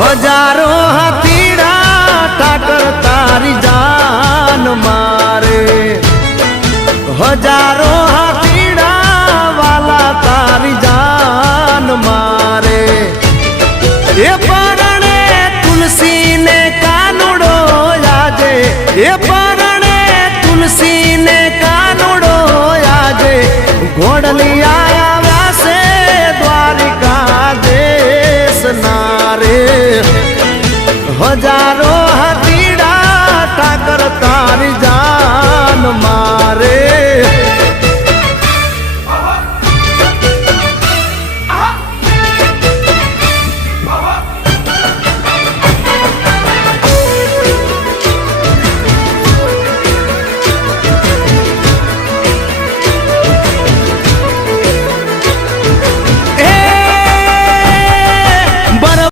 હજારો હાથીડા ટાટર તારી જાન મારે હજારો હાથીડા વાલા તારી જાન મારે એ પરણે તુલસી ને કાનુડો આજે એ પરણે તુલસી ને કાનુડો આજે ઘોડલી આયા